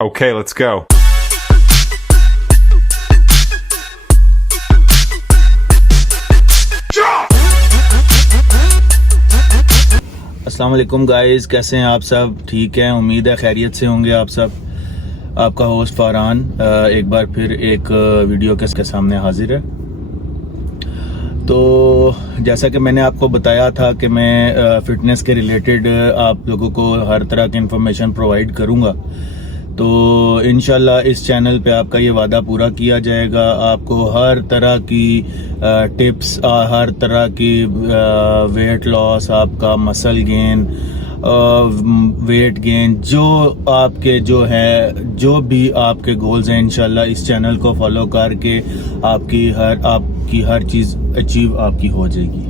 Okay, let's go. अस्सलाम वालेकुम guys, कैसे हैं आप सब? ठीक हैं, उम्मीद है खैरियत से होंगे आप सब। आपका होस्ट फरहान एक बार फिर एक वीडियो के सामने हाजिर है। तो जैसा कि मैंने आपको बताया था कि मैं फिटनेस के रिलेटेड आप लोगों को हर तरह की इन्फॉर्मेशन प्रोवाइड करूंगा। तो इंशाल्लाह इस चैनल पे आपका ये वादा पूरा किया जाएगा। आपको हर तरह की टिप्स, हर तरह की वेट लॉस, आपका मसल गेन, वेट गेन, जो आपके जो भी आपके गोल्स हैं, इंशाल्लाह इस चैनल को फॉलो करके आपकी हर चीज़ अचीव आपकी हो जाएगी।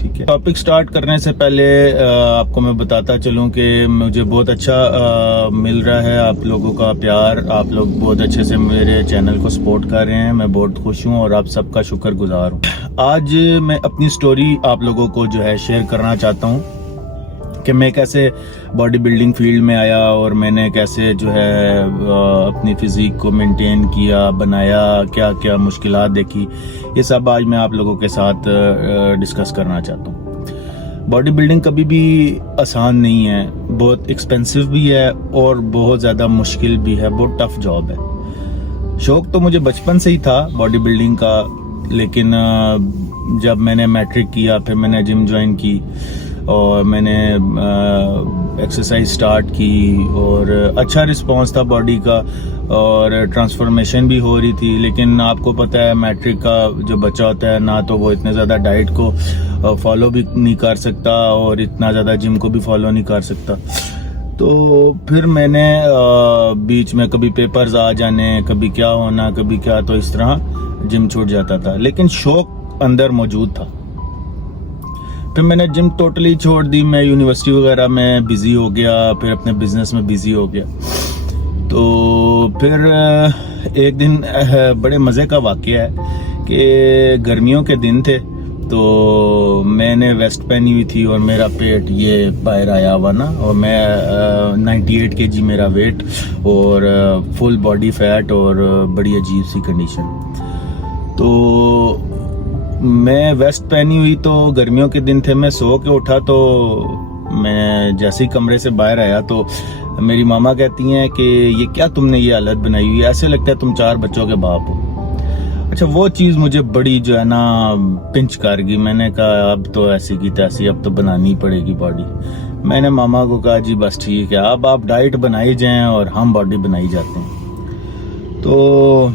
ठीक है, टॉपिक स्टार्ट करने से पहले आपको मैं बताता चलूं कि मुझे बहुत अच्छा मिल रहा है आप लोगों का प्यार। आप लोग बहुत अच्छे से मेरे चैनल को सपोर्ट कर रहे हैं, मैं बहुत खुश हूं और आप सबका शुक्रगुजार हूं। आज मैं अपनी स्टोरी आप लोगों को जो है शेयर करना चाहता हूं कि मैं कैसे बॉडी बिल्डिंग फील्ड में आया और मैंने कैसे जो है अपनी फिजिक को मेंटेन किया, बनाया, क्या क्या मुश्किलात देखी, ये सब आज मैं आप लोगों के साथ डिस्कस करना चाहता हूँ। बॉडी बिल्डिंग कभी भी आसान नहीं है, बहुत एक्सपेंसिव भी है और बहुत ज़्यादा मुश्किल भी है, बहुत टफ जॉब है। शौक तो मुझे बचपन से ही था बॉडी बिल्डिंग का, लेकिन जब मैंने मैट्रिक किया फिर मैंने जिम ज्वाइन की और मैंने एक्सरसाइज स्टार्ट की और अच्छा रिस्पांस था बॉडी का और ट्रांसफॉर्मेशन भी हो रही थी। लेकिन आपको पता है मैट्रिक का जो बच्चा होता है ना, तो वो इतने ज़्यादा डाइट को फॉलो भी नहीं कर सकता और इतना ज़्यादा जिम को भी फॉलो नहीं कर सकता। तो फिर मैंने बीच में कभी पेपर्स आ जाने, कभी क्या होना, कभी क्या, तो इस तरह जिम छूट जाता था, लेकिन शौक अंदर मौजूद था। फिर मैंने जिम टोटली छोड़ दी, मैं यूनिवर्सिटी वगैरह में बिजी हो गया, फिर अपने बिजनेस में बिजी हो गया। तो फिर एक दिन बड़े मज़े का वाक़या है कि गर्मियों के दिन थे, तो मैंने वेस्ट पहनी हुई थी और मेरा पेट ये बाहर आया हुआ ना, और मैं 98 kg मेरा वेट और फुल बॉडी फैट और बड़ी अजीब सी कंडीशन। तो मैं वेस्ट पहनी हुई, तो गर्मियों के दिन थे, मैं सो के उठा तो मैं जैसे ही कमरे से बाहर आया तो मेरी मामा कहती हैं कि ये क्या तुमने ये हालत बनाई हुई है, ऐसे लगता है तुम 4 बच्चों के बाप हो। अच्छा, वो चीज़ मुझे बड़ी जो है ना पिंच कर गई। मैंने कहा अब तो ऐसी की तैसी, अब तो बनानी पड़ेगी बॉडी। मैंने मामा को कहा जी बस ठीक है, अब आप डाइट बनाई जाएं और हम बॉडी बनाई जाते हैं। तो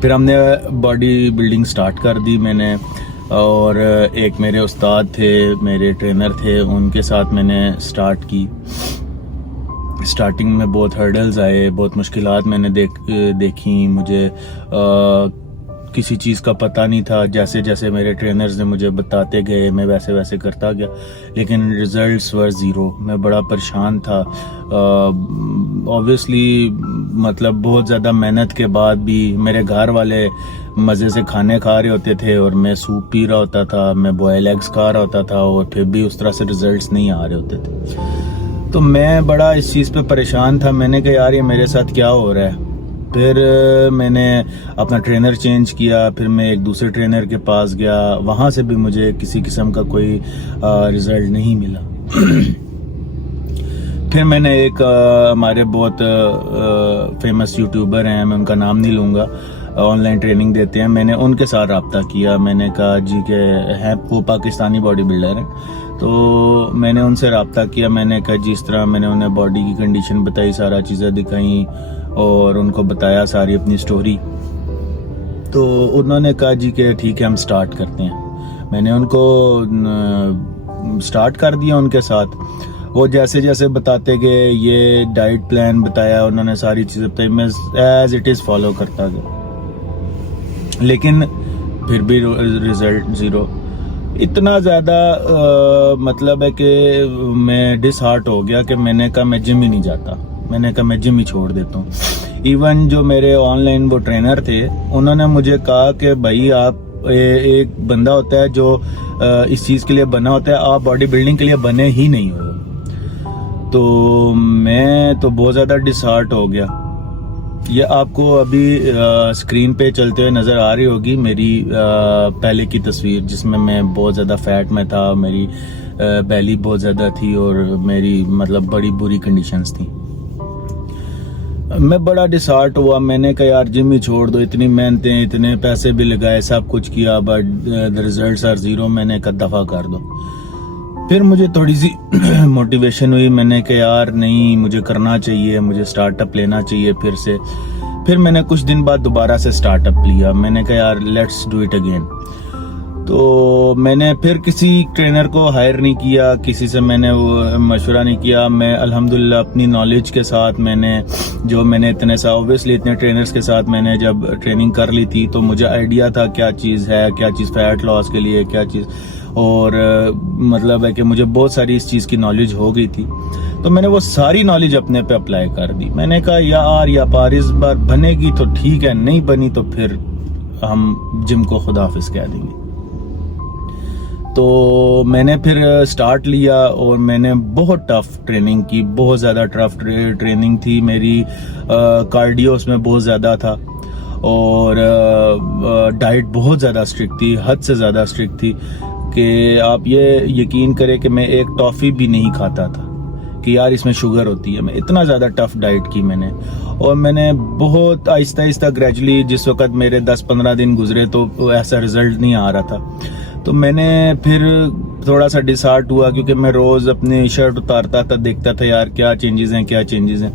फिर हमने बॉडी बिल्डिंग स्टार्ट कर दी मैंने, और एक मेरे उस्ताद थे, मेरे ट्रेनर थे, उनके साथ मैंने स्टार्ट की। स्टार्टिंग में बहुत हर्डल्स आए, बहुत मुश्किलात मैंने देखी। मुझे किसी चीज़ का पता नहीं था, जैसे जैसे मेरे ट्रेनर्स ने मुझे बताते गए मैं वैसे वैसे करता गया, लेकिन रिजल्ट्स वर ज़ीरो। मैं बड़ा परेशान था। ऑब्वियसली मतलब बहुत ज़्यादा मेहनत के बाद भी मेरे घर वाले मज़े से खाने खा रहे होते थे और मैं सूप पी रहा होता था, मैं बॉयल एग्स खा रहा होता था, और फिर भी उस तरह से रिजल्ट्स नहीं आ रहे होते थे। तो मैं बड़ा इस चीज़ पे परेशान था। मैंने कहा यार ये मेरे साथ क्या हो रहा है। फिर मैंने अपना ट्रेनर चेंज किया, फिर मैं एक दूसरे ट्रेनर के पास गया, वहाँ से भी मुझे किसी किस्म का कोई रिज़ल्ट नहीं मिला। फिर मैंने एक हमारे बहुत फेमस यूट्यूबर हैं, मैं उनका नाम नहीं लूँगा, ऑनलाइन ट्रेनिंग देते हैं, मैंने उनके साथ रब्ता किया। मैंने कहा जी के हैं वो पाकिस्तानी बॉडी बिल्डर हैं, तो मैंने उनसे रब्ता किया। मैंने कहा जी इस तरह, मैंने उन्हें बॉडी की कंडीशन बताई, सारा चीज़ें दिखाई और उनको बताया सारी अपनी स्टोरी। तो उन्होंने कहा जी कि ठीक है हम स्टार्ट करते हैं। मैंने उनको स्टार्ट कर दिया उनके साथ। वो जैसे जैसे बताते गए, ये डाइट प्लान बताया उन्होंने, सारी चीज़ें बताई, मैं एज इट इज़ फॉलो करता गया, लेकिन फिर भी रिजल्ट ज़ीरो। इतना ज़्यादा मतलब है कि मैं डिसहार्ट हो गया कि मैंने कहा मैं जिम ही नहीं जाता, मैंने कहा मैं जिम ही छोड़ देता हूँ। इवन जो मेरे ऑनलाइन वो ट्रेनर थे, उन्होंने मुझे कहा कि भाई आप एक बंदा होता है जो इस चीज़ के लिए बना होता है, आप बॉडी बिल्डिंग के लिए बने ही नहीं हो। تو میں تو بہت زیادہ ڈسہارٹ ہو گیا. یہ آپ کو ابھی اسکرین پہ چلتے ہوئے نظر آ رہی ہوگی میری پہلے کی تصویر، جس میں بہت زیادہ فیٹ میں تھا، میری بیلی بہت زیادہ تھی اور میری مطلب بڑی بری کنڈیشنز تھیں. میں بڑا ڈسہارٹ ہوا. میں نے کہا یار جم ہی چھوڑ دو، اتنی محنتیں، اتنے پیسے بھی لگائے، سب کچھ کیا، but the results are zero. میں نے کہا دفع کر دو. پھر مجھے تھوڑی سی موٹیویشن ہوئی. میں نے کہا یار نہیں، مجھے کرنا چاہیے، مجھے سٹارٹ اپ لینا چاہیے پھر سے. پھر میں نے کچھ دن بعد دوبارہ سے سٹارٹ اپ لیا. میں نے کہا یار لیٹس ڈو اٹ اگین. تو میں نے پھر کسی ٹرینر کو ہائر نہیں کیا، کسی سے میں نے مشورہ نہیں کیا. میں الحمدللہ اپنی نالج کے ساتھ میں نے اوبویسلی اتنے ٹرینرز کے ساتھ میں نے جب ٹریننگ کر لی تھی تو مجھے آئیڈیا تھا کیا چیز ہے، کیا چیز فیٹ لاس کے لیے، کیا چیز، اور مطلب ہے کہ مجھے بہت ساری اس چیز کی نالج ہو گئی تھی. تو میں نے وہ ساری نالج اپنے پہ اپلائی کر دی. میں نے کہا یا پار اس بار بنے گی تو ٹھیک ہے، نہیں بنی تو پھر ہم جم کو خداحافظ کہہ دیں گے. تو میں نے پھر سٹارٹ لیا اور میں نے بہت ٹف ٹریننگ کی، بہت زیادہ ٹف ٹریننگ تھی میری. کارڈیو اس میں بہت زیادہ تھا اور ڈائٹ بہت زیادہ اسٹرکٹ تھی، حد سے زیادہ اسٹرکٹ تھی کہ آپ یہ یقین کریں کہ میں ایک ٹافی بھی نہیں کھاتا تھا کہ یار اس میں شوگر ہوتی ہے. میں اتنا زیادہ ٹف ڈائٹ کی میں نے، اور میں نے بہت آہستہ آہستہ گریجولی، جس وقت میرے 10-15 دن گزرے تو ایسا رزلٹ نہیں آ رہا تھا. تو میں نے پھر تھوڑا سا ڈسہارٹ ہوا کیونکہ میں روز اپنی شرٹ اتارتا تھا، دیکھتا تھا یار کیا چینجز ہیں،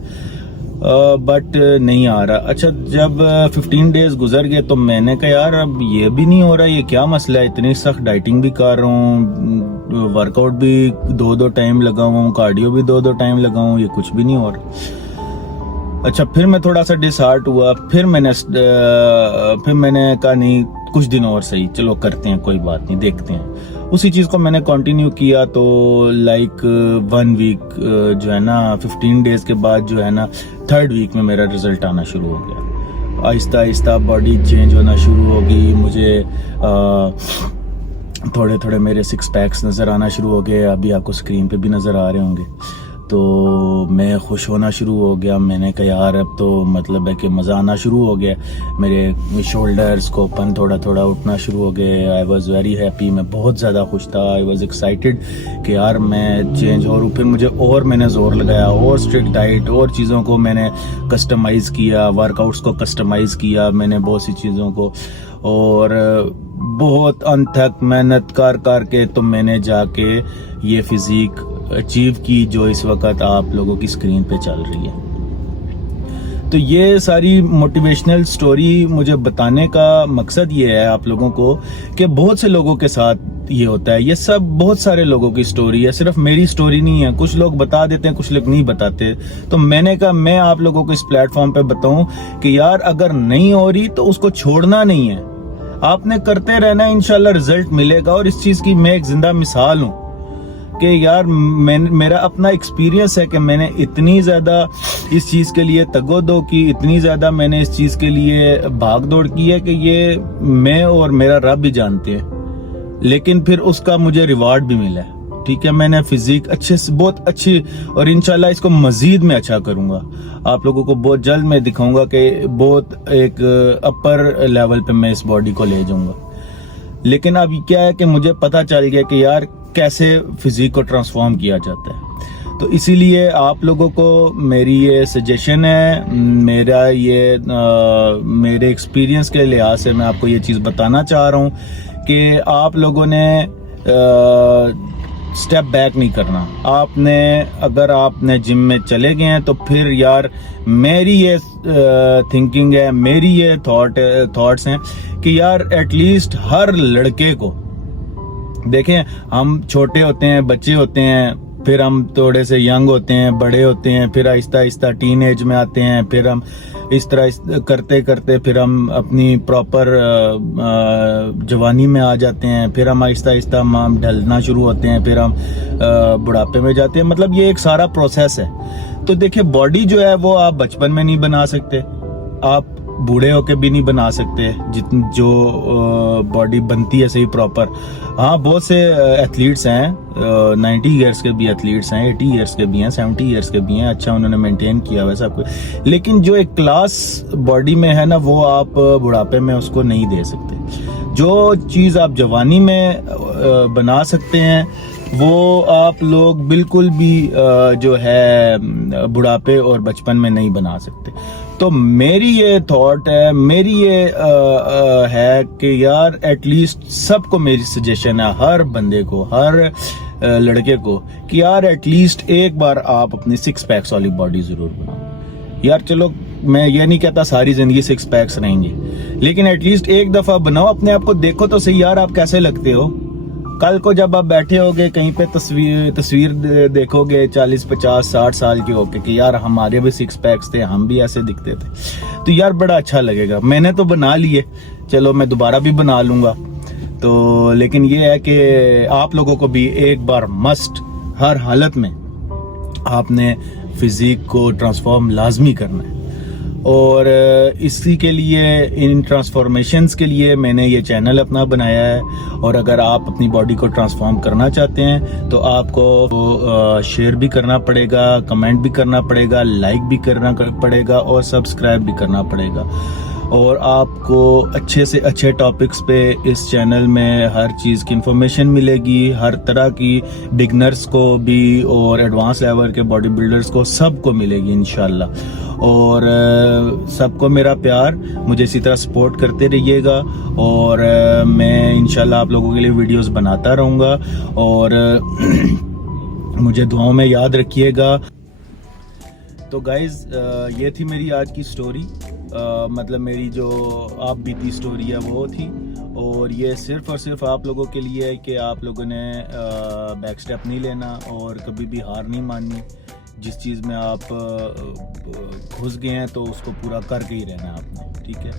بٹ نہیں آ رہا. اچھا جب 15 ڈیز گزر گئے تو میں نے کہا یار اب یہ بھی نہیں ہو رہا، یہ کیا مسئلہ ہے؟ اتنی سخت ڈائٹنگ بھی کر رہا ہوں، ورک آؤٹ بھی 2 ٹائم لگاؤں ہوں، کارڈیو بھی 2 ٹائم لگاؤں، یہ کچھ بھی نہیں ہو رہا. اچھا پھر میں تھوڑا سا ڈسہارٹ ہوا. پھر میں نے کہا نہیں، کچھ دن اور صحیح، چلو کرتے ہیں، کوئی بات نہیں، دیکھتے ہیں. اسی چیز کو میں نے کنٹینیو کیا. تو لائک 1 ویک جو ہے نا، 15 ڈیز کے بعد جو ہے نا 3rd ویک میں میرا رزلٹ آنا شروع ہو گیا. آہستہ آہستہ باڈی چینج ہونا شروع ہو گئی. مجھے تھوڑے میرے 6 پیکس نظر آنا شروع ہو گئے. ابھی آپ کو اسکرین پہ بھی نظر آ رہے ہوں گے. تو میں خوش ہونا شروع ہو گیا. میں نے کہا یار اب تو مطلب ہے کہ مزہ آنا شروع ہو گیا. میرے شولڈرز کو پن تھوڑا اٹھنا شروع ہو گئے. I was very happy. میں بہت زیادہ خوش تھا. آئی واز ایکسائٹیڈ کہ یار میں چینج ہو رہا ہوں. پھر میں نے زور لگایا اور اسٹرکٹ ڈائٹ اور چیزوں کو میں نے کسٹمائز کیا، ورک آؤٹس کو کسٹمائز کیا میں نے بہت سی چیزوں کو، اور بہت انتھک محنت کر کے تو میں نے جا کے یہ فزیک اچیو کی جو اس وقت آپ لوگوں کی اسکرین پہ چل رہی ہے. تو یہ ساری موٹیویشنل سٹوری مجھے بتانے کا مقصد یہ ہے آپ لوگوں کو کہ بہت سے لوگوں کے ساتھ یہ ہوتا ہے. یہ سب بہت سارے لوگوں کی سٹوری ہے، صرف میری سٹوری نہیں ہے. کچھ لوگ بتا دیتے ہیں، کچھ لوگ نہیں بتاتے. تو میں نے کہا میں آپ لوگوں کو اس پلیٹ فارم پہ بتاؤں کہ یار اگر نہیں ہو رہی تو اس کو چھوڑنا نہیں ہے، آپ نے کرتے رہنا ہے، انشاءاللہ رزلٹ ملے گا. اور اس چیز کی میں ایک زندہ مثال ہوں کہ یار میرا اپنا ایکسپیرینس ہے کہ میں نے اتنی زیادہ اس چیز کے لیے تگودو کی، اتنی زیادہ میں نے اس چیز کے لیے بھاگ دوڑ کی ہے کہ یہ میں اور میرا رب بھی جانتے ہیں. لیکن پھر اس کا مجھے ریوارڈ بھی ملا ہے. ٹھیک ہے، میں نے فزیک بہت اچھی، اور انشاءاللہ اس کو مزید میں اچھا کروں گا. آپ لوگوں کو بہت جلد میں دکھاؤں گا کہ بہت ایک اپر لیول پہ میں اس باڈی کو لے جاؤں گا. لیکن اب کیا ہے کہ مجھے پتا چل گیا کہ یار کیسے فزیک کو ٹرانسفارم کیا جاتا ہے. تو اسی لیے آپ لوگوں کو میری یہ سجیشن ہے، میرے ایکسپیرینس کے لحاظ سے میں آپ کو یہ چیز بتانا چاہ رہا ہوں کہ آپ لوگوں نے سٹیپ بیک نہیں کرنا. اگر آپ نے جم میں چلے گئے ہیں تو پھر یار میری یہ تھنکنگ ہے، میری یہ تھاٹس ہیں کہ یار ایٹ لیسٹ ہر لڑکے کو دیکھیں، ہم چھوٹے ہوتے ہیں، بچے ہوتے ہیں، پھر ہم تھوڑے سے ینگ ہوتے ہیں، بڑے ہوتے ہیں، پھر آہستہ آہستہ ٹین ایج میں آتے ہیں، پھر ہم اس طرح کرتے پھر ہم اپنی پراپر جوانی میں آ جاتے ہیں، پھر ہم آہستہ آہستہ ہم ڈھلنا شروع ہوتے ہیں، پھر ہم بڑھاپے میں جاتے ہیں. مطلب یہ ایک سارا پروسیس ہے. تو دیکھیں باڈی جو ہے وہ آپ بچپن میں نہیں بنا سکتے، آپ बूढ़े होके भी नहीं बना सकते जितनी जो बॉडी बनती है सही प्रॉपर। हाँ, बहुत से एथलीट्स हैं, 90 ईयर्स के भी एथलीट्स हैं, 80 ईयर्स के भी हैं, 70 ईयर्स के भी हैं, अच्छा उन्होंने मेंटेन किया हुआ सब कुछ। लेकिन जो एक क्लास बॉडी में है ना, वो आप बुढ़ापे में उसको नहीं दे सकते। जो चीज़ आप जवानी में बना सकते हैं वो आप लोग बिल्कुल भी जो है बुढ़ापे और बचपन में नहीं बना सकते। तो मेरी ये थॉट है, मेरी ये है कि यार एटलीस्ट सबको मेरी सजेशन है, हर बंदे को, हर लड़के को, कि यार एटलीस्ट एक बार आप अपनी 6 पैक्स वाली बॉडी जरूर बनाओ। यार चलो मैं ये नहीं कहता सारी जिंदगी 6 पैक्स रहेंगे, लेकिन एटलीस्ट एक दफा बनाओ, अपने आप को देखो तो सही यार आप कैसे लगते हो। कल को जब आप बैठे होगे कहीं पे तस्वीर देखोगे 40, 50, 60 साल के होके कि यार हमारे भी 6 पैक्स थे, हम भी ऐसे दिखते थे, तो यार बड़ा अच्छा लगेगा। मैंने तो बना लिए, चलो मैं दोबारा भी बना लूंगा। तो लेकिन ये है कि आप लोगों को भी एक बार मस्ट, हर हालत में आपने फिजिक को ट्रांसफॉर्म लाजमी करना है। और इसी के लिए, इन ट्रांसफॉर्मेशंस के लिए मैंने ये चैनल अपना बनाया है। और अगर आप अपनी बॉडी को ट्रांसफॉर्म करना चाहते हैं तो आपको शेयर भी करना पड़ेगा, कमेंट भी करना पड़ेगा, लाइक भी करना पड़ेगा और सब्सक्राइब भी करना पड़ेगा। और आपको अच्छे से अच्छे टॉपिक्स पे इस चैनल में हर चीज़ की इंफॉर्मेशन मिलेगी, हर तरह की, बिगनर्स को भी और एडवांस लेवल के बॉडी बिल्डर्स को, सबको मिलेगी इंशाल्लाह। और सबको मेरा प्यार, मुझे इसी तरह सपोर्ट करते रहिएगा और मैं इंशाल्लाह आप लोगों के लिए वीडियोस बनाता रहूँगा। और मुझे दुआओं में याद रखिएगा। तो गाइज ये थी मेरी आज की स्टोरी, मतलब मेरी जो आप बीती स्टोरी है वो थी। और ये सिर्फ और सिर्फ आप लोगों के लिए है कि आप लोगों ने बैक स्टेप नहीं लेना और कभी भी हार नहीं माननी। जिस चीज़ में आप घुस गए हैं तो उसको पूरा करके ही रहना आपने, ठीक है।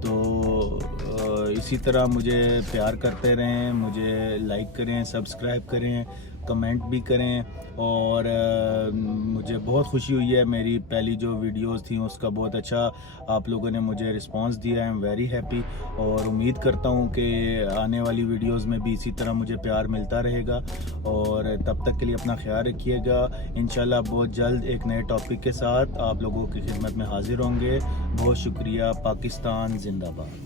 तो इसी तरह मुझे प्यार करते रहें, मुझे लाइक करें, सब्सक्राइब करें, कमेंट भी करें। और मुझे बहुत खुशी हुई है, मेरी पहली जो वीडियोस थी उसका बहुत अच्छा आप लोगों ने मुझे रिस्पांस दिया। आई एम वेरी हैप्पी और उम्मीद करता हूँ कि आने वाली वीडियोस में भी इसी तरह मुझे प्यार मिलता रहेगा। और तब तक के लिए अपना ख्याल रखिएगा। इंशाल्लाह बहुत जल्द एक नए टॉपिक के साथ आप लोगों की खिदमत में हाजिर होंगे। बहुत शुक्रिया। पाकिस्तान जिंदाबाद।